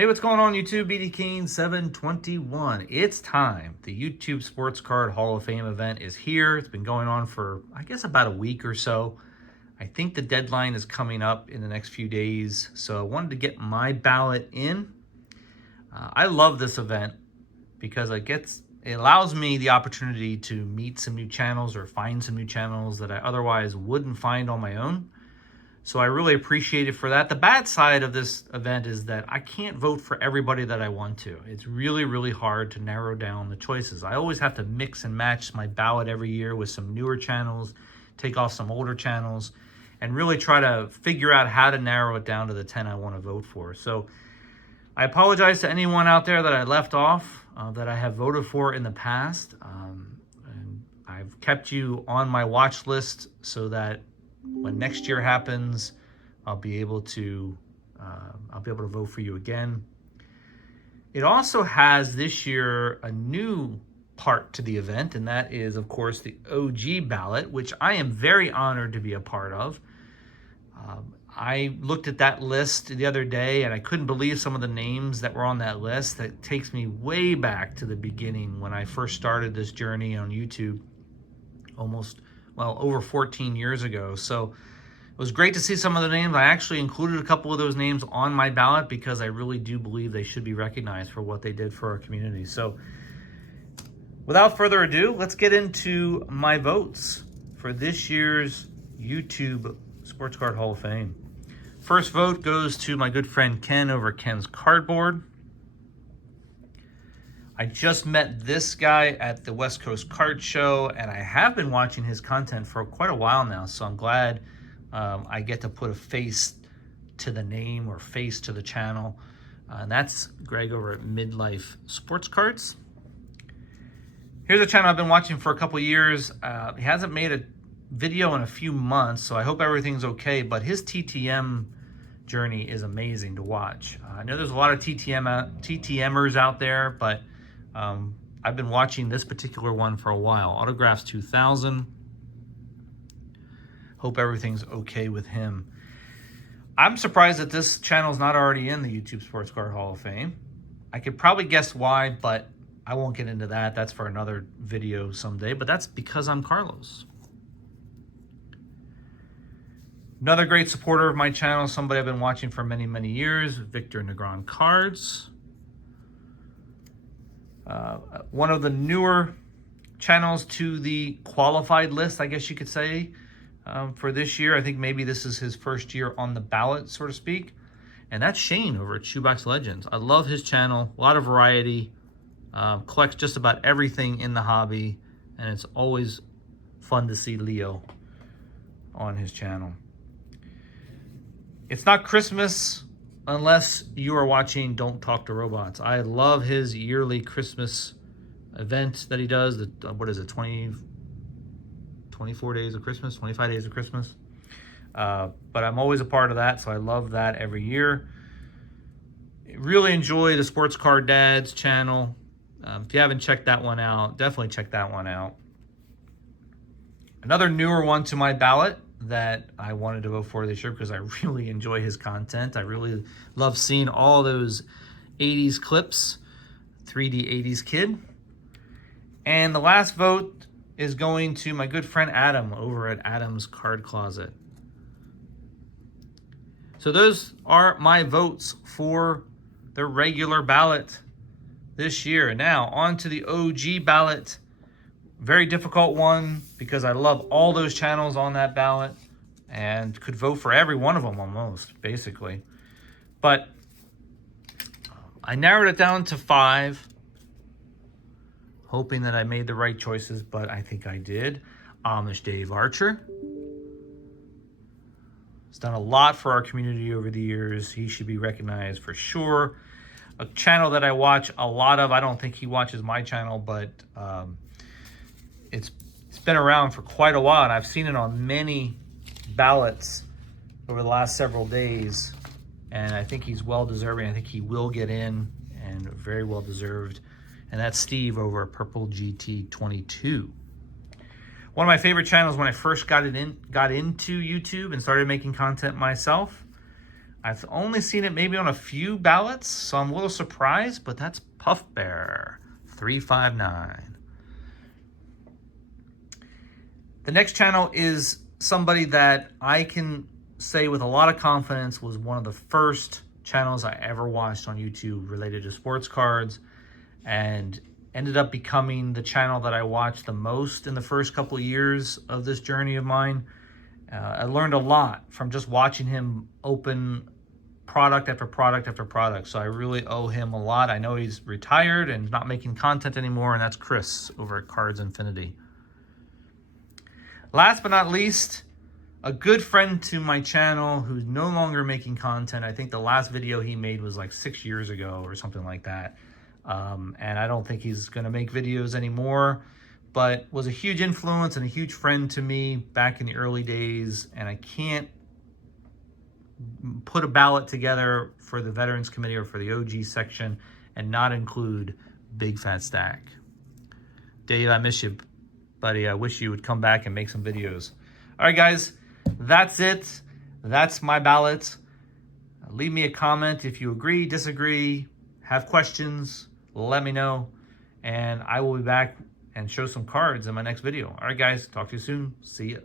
Hey, what's going on YouTube? BD Kane 721. It's time. The YouTube Sports Card Hall of Fame event is here. It's been going on for, I guess, about a week or so. I think the deadline is coming up in the next few days, so I wanted to get my ballot in. I love this event because it allows me the opportunity to meet some new channels or find some new channels that I otherwise wouldn't find on my own. So I really appreciate it for that. The bad side of this event is that I can't vote for everybody that I want to. It's really, really hard to narrow down the choices. I always have to mix and match my ballot every year with some newer channels, take off some older channels, and really try to figure out how to narrow it down to the 10 I want to vote for. So I apologize to anyone out there that I left off, that I have voted for in the past. And I've kept you on my watch list so that when next year happens, I'll be able to vote for you again. It also has this year a new part to the event, and that is, of course, the OG ballot, which I am very honored to be a part of. I looked at that list the other day, and I couldn't believe some of the names that were on that list. That takes me way back to the beginning when I first started this journey on YouTube, over 14 years ago. So it was great to see some of the names. I actually included a couple of those names on my ballot because I really do believe they should be recognized for what they did for our community. So without further ado, let's get into my votes for this year's YouTube Sports Card Hall of Fame. First vote goes to my good friend Ken over Ken's Cardboard. I just met this guy at the West Coast Card Show, and I have been watching his content for quite a while now, so I'm glad I get to put a face to the name or face to the channel. And that's Greg over at Midlife Sports Cards. Here's a channel I've been watching for a couple years. He hasn't made a video in a few months, so I hope everything's okay, but his TTM journey is amazing to watch. I know there's a lot of TTMers out there, but I've been watching this particular one for a while. Autographs 2000. Hope everything's okay with him. I'm surprised that this channel is not already in the YouTube Sports Card Hall of Fame. I could probably guess why, but I won't get into that. That's for another video someday, but that's because I'm Carlos. Another great supporter of my channel, somebody I've been watching for many, many years, Victor Negron Cards. One of the newer channels to the qualified list, I guess you could say, for this year. I think maybe this is his first year on the ballot, so to speak. And that's Shane over at Shoebox Legends. I love his channel, a lot of variety, collects just about everything in the hobby, and it's always fun to see Leo on his channel. It's not Christmas unless you are watching Don't Talk to Robots. I love his yearly Christmas event that he does. What is it, 24 days of Christmas, 25 days of Christmas? But I'm always a part of that, so I love that every year. Really enjoy the Sports Card Dads channel. If you haven't checked that one out, definitely check that one out. Another newer one to my ballot that I wanted to vote for this year because I really enjoy his content. I really love seeing all those 80s clips, 3D 80s kid. And the last vote is going to my good friend Adam over at Adam's Card Closet. So those are my votes for the regular ballot this year. Now on to the OG ballot. Very difficult one because I love all those channels on that ballot and could vote for every one of them almost, basically. But I narrowed it down to 5, hoping that I made the right choices, but I think I did. Amish Dave Archer. He's done a lot for our community over the years. He should be recognized for sure. A channel that I watch a lot of. I don't think he watches my channel, but it's been around for quite a while, and I've seen it on many ballots over the last several days, and I think he's well deserving. I think he will get in, and very well deserved. And that's Steve over at Purple GT 22. One of my favorite channels when I first got into YouTube and started making content myself. I've only seen it maybe on a few ballots, so I'm a little surprised, but that's Puff Bear 359. The next channel is somebody that I can say with a lot of confidence was one of the first channels I ever watched on YouTube related to sports cards, and ended up becoming the channel that I watched the most in the first couple of years of this journey of mine. I learned a lot from just watching him open product after product after product, so I really owe him a lot. I know he's retired and not making content anymore, and that's Chris over at Cards Infinity. Last but not least, a good friend to my channel who's no longer making content. I think the last video he made was like 6 years ago or something like that. And I don't think he's going to make videos anymore, but was a huge influence and a huge friend to me back in the early days. And I can't put a ballot together for the Veterans Committee or for the OG section and not include Big Fat Stack. Dave, I miss you, buddy. I wish you would come back and make some videos. All right, guys, that's it. That's my ballot. Leave me a comment if you agree, disagree, have questions. Let me know, and I will be back and show some cards in my next video. All right, guys, talk to you soon. See ya.